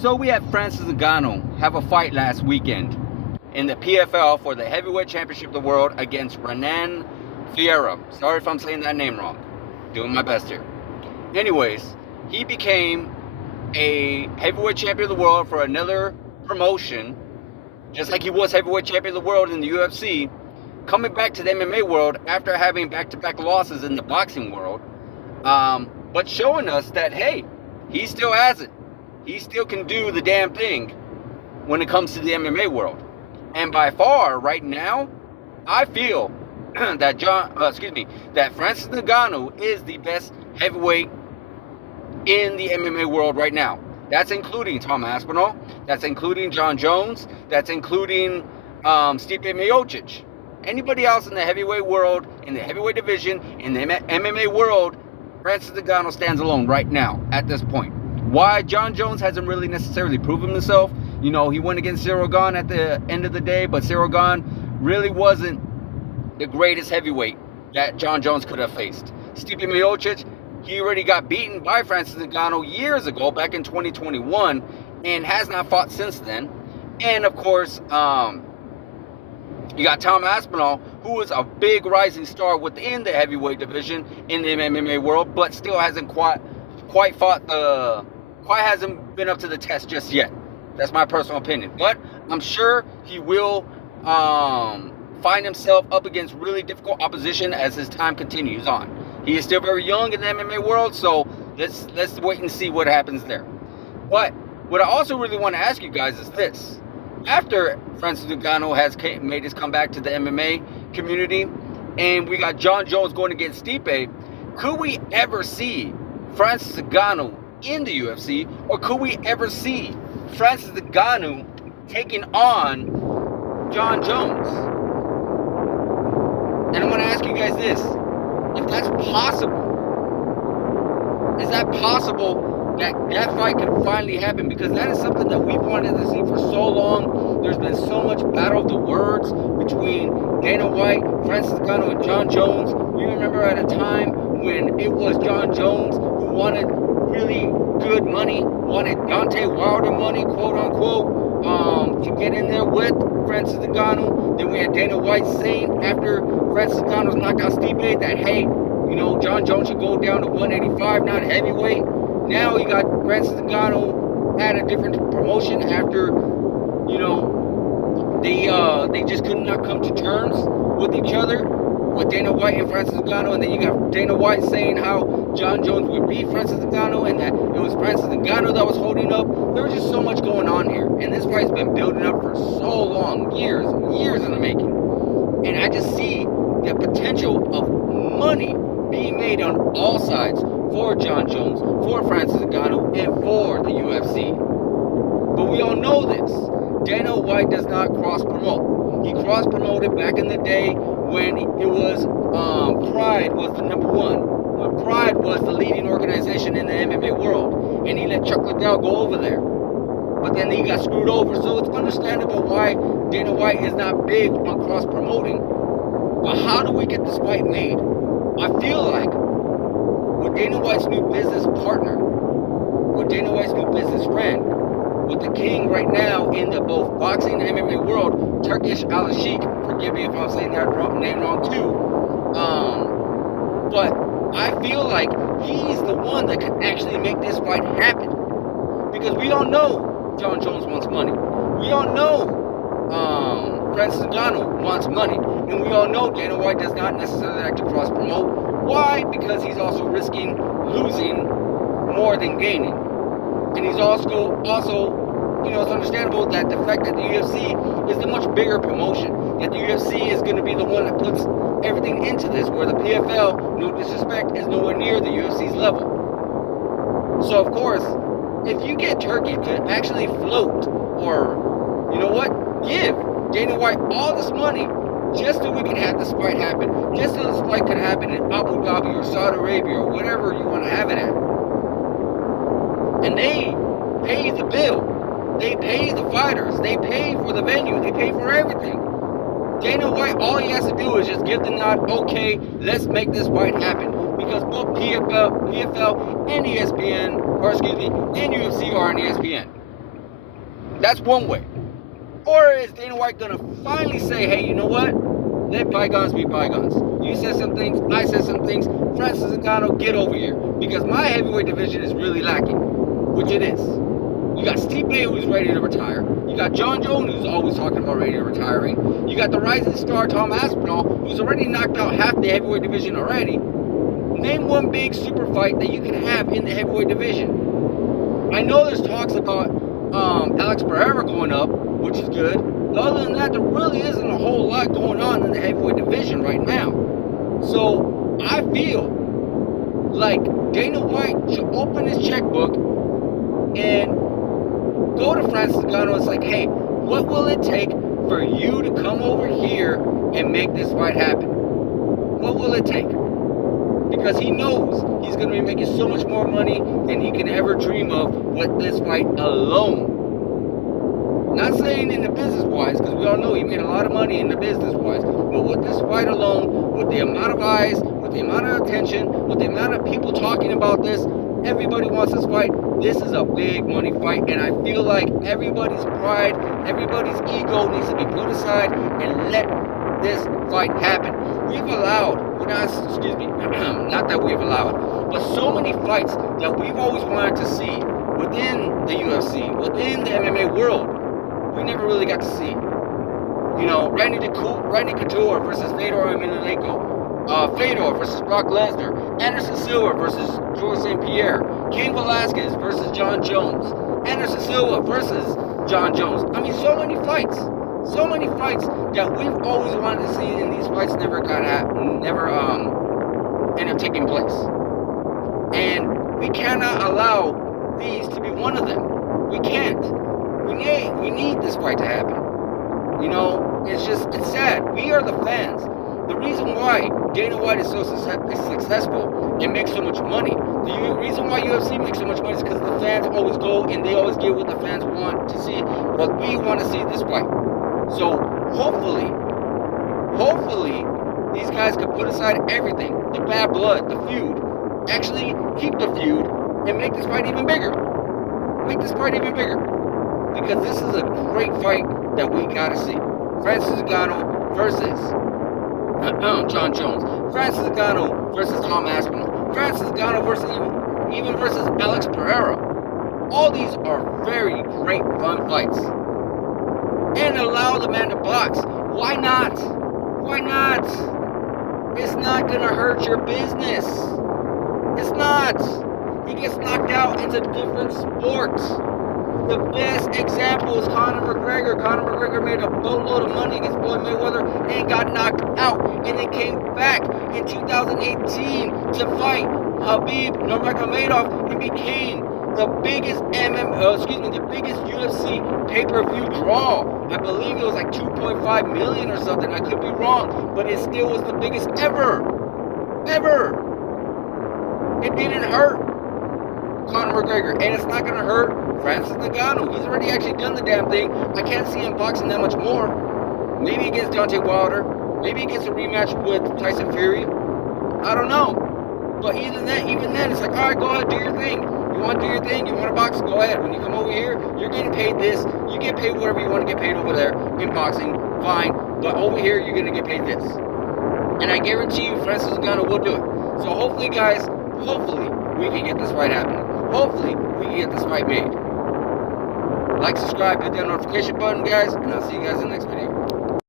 So we had Francis Ngannou have a fight last weekend in the PFL for the heavyweight championship of the world against Renan Fierro. Sorry if I'm saying that name wrong. Doing my best here. Anyways, he became a heavyweight champion of the world for another promotion, just like he was heavyweight champion of the world in the UFC, coming back to the MMA world after having back-to-back losses in the boxing world, but showing us that, hey, he still has it. He still can do the damn thing when it comes to the MMA world. And by far, right now, I feel that that Francis Ngannou is the best heavyweight in the MMA world right now. That's including Tom Aspinall. That's including John Jones. That's including Stipe Miocic. Anybody else in the heavyweight world, in the heavyweight division, in the MMA world, Francis Ngannou stands alone right now at this point. Why? John Jones hasn't really necessarily proven himself. You know, he went against Ciryl Gane at the end of the day, but Ciryl Gane really wasn't the greatest heavyweight that John Jones could have faced. Stipe Miocic, he already got beaten by Francis Ngannou years ago, back in 2021, and has not fought since then. And of course, you got Tom Aspinall, who is a big rising star within the heavyweight division in the MMA world, but still hasn't quite hasn't been up to the test just yet. That's my personal opinion. But I'm sure he will find himself up against really difficult opposition as his time continues on. He is still very young in the MMA world, so let's wait and see what happens there. But what I also really want to ask you guys is this. After Francis Ngannou has made his comeback to the MMA community, and we got John Jones going against Stipe, could we ever see Francis Ngannou in the UFC, or could we ever see Francis Ngannou taking on John Jones? And I want to ask you guys this. If that's possible, is that possible that fight can finally happen? Because that is something that we've wanted to see for so long. There's been so much battle of the words between Dana White, Francis Ngannou, and John Jones. We remember at a time when it was John Jones who wanted really good money, wanted Deontay Wilder money, quote unquote, to get in there with Francis Ngannou. Then we had Dana White saying after Francis Ngannou's knocked out Stipe that, hey, you know, John Jones should go down to 185, not heavyweight. Now you got Francis Ngannou at a different promotion after, you know, they just could not come to terms with each other, with Dana White and Francis Ngannou. And then you got Dana White saying how John Jones would beat Francis Ngannou and that it was Francis Ngannou that was holding up. There was just so much going on here. And this fight's been building up for so long, years in the making. And I just see the potential of money being made on all sides for John Jones, for Francis Ngannou, and for the UFC. But we all know this. Dana White does not cross-promote. He cross-promoted back in the day when it was Pride was the number one. When Pride was the leading organization in the MMA world. And he let Chuck Liddell go over there. But then he got screwed over. So it's understandable why Dana White is not big on cross-promoting. But how do we get this fight made? I feel like with Dana White's new business partner, with Dana White's new business friend, with the king right now in the both boxing and MMA world, Turkish Al-Sheikh, forgive me if I'm saying that name wrong too, but I feel like he's the one that can actually make this fight happen. Because we all know John Jones wants money. We all know Francis Ngannou wants money. And we all know Dana White does not necessarily like to cross-promote. Why? Because he's also risking losing more than gaining. And he's also, you know, it's understandable that the fact that the UFC is the much bigger promotion, that the UFC is going to be the one that puts everything into this, where the PFL, no disrespect, is nowhere near the UFC's level. So, of course, if you get Turkey to actually float, or, you know what, give Dana White all this money just so we can have this fight happen, just so this fight could happen in Abu Dhabi or Saudi Arabia or whatever you want to have it at. And they pay the bill. They pay the fighters. They pay for the venue. They pay for everything. Dana White, all he has to do is just give the nod, okay, let's make this fight happen. Because both PFL and ESPN, or excuse me, and UFC are on ESPN. That's one way. Or is Dana White gonna finally say, hey, you know what? Let bygones be bygones. You said some things, I said some things. Francis Ngannou, get over here. Because my heavyweight division is really lacking, which it is. You got Stipe, who's ready to retire. You got John Jones, who's always talking about ready to retiring. You got the rising star Tom Aspinall, who's already knocked out half the heavyweight division already. Name one big super fight that you can have in the heavyweight division. I know there's talks about Alex Pereira going up, which is good. But other than that, there really isn't a whole lot going on in the heavyweight division right now. So I feel like Dana White should open his checkbook and go to Francis Ngannou and it's like, hey, what will it take for you to come over here and make this fight happen? What will it take? Because he knows he's going to be making so much more money than he can ever dream of with this fight alone. Not saying in the business-wise, because we all know he made a lot of money in the business-wise, but with this fight alone, with the amount of eyes, with the amount of attention, with the amount of people talking about this, everybody wants this fight. This is a big money fight, and I feel like everybody's pride, everybody's ego needs to be put aside and let this fight happen. We've allowed, not that we've allowed, but so many fights that we've always wanted to see within the UFC, within the MMA world, we never really got to see. You know, Randy Couture versus Fedor Emelianenko, Fedor versus Brock Lesnar, Anderson Silva versus Georges St. Pierre, Cain Velasquez versus John Jones, Anderson Silva versus John Jones. I mean, so many fights that we've always wanted to see, and these fights never end up taking place. And we cannot allow these to be one of them. We can't. We need this fight to happen. You know, it's sad. We are the fans. The reason why Dana White is so successful and makes so much money, the reason why UFC makes so much money is because the fans always go and they always get what the fans want to see, what we want to see this fight. So hopefully, these guys can put aside everything, the bad blood, the feud, actually keep the feud and make this fight even bigger. Because this is a great fight that we gotta see. Francis Ngannou versus John Jones. Francis Ngannou versus Tom Aspinall. Francis Ngannou versus Alex Pereira. All these are very great fun fights. And allow the man to box. Why not? It's not gonna hurt your business. It's not. He gets knocked out into different sports. The best example is Conor McGregor. Conor McGregor made a boatload of money against Floyd Mayweather and got knocked out, and then came back in 2018 to fight Khabib Nurmagomedov and became the biggest the biggest UFC pay-per-view draw. I believe it was like 2.5 million or something. I could be wrong, but it still was the biggest ever. It didn't hurt Conor McGregor, and it's not gonna hurt Francis Ngannou. He's already actually done the damn thing. I can't see him boxing that much more. Maybe against Deontay Wilder. Maybe he gets a rematch with Tyson Fury. I don't know. But even then, it's like, all right, go ahead, do your thing. You want to do your thing? You want to box? Go ahead. When you come over here, you're getting paid this. You get paid whatever you want to get paid over there in boxing. Fine. But over here, you're going to get paid this. And I guarantee you, Francis Ngannou will do it. So hopefully, guys, we can get this fight happening. Hopefully, we can get this fight made. Like, subscribe, hit that notification button, guys, and I'll see you guys in the next video.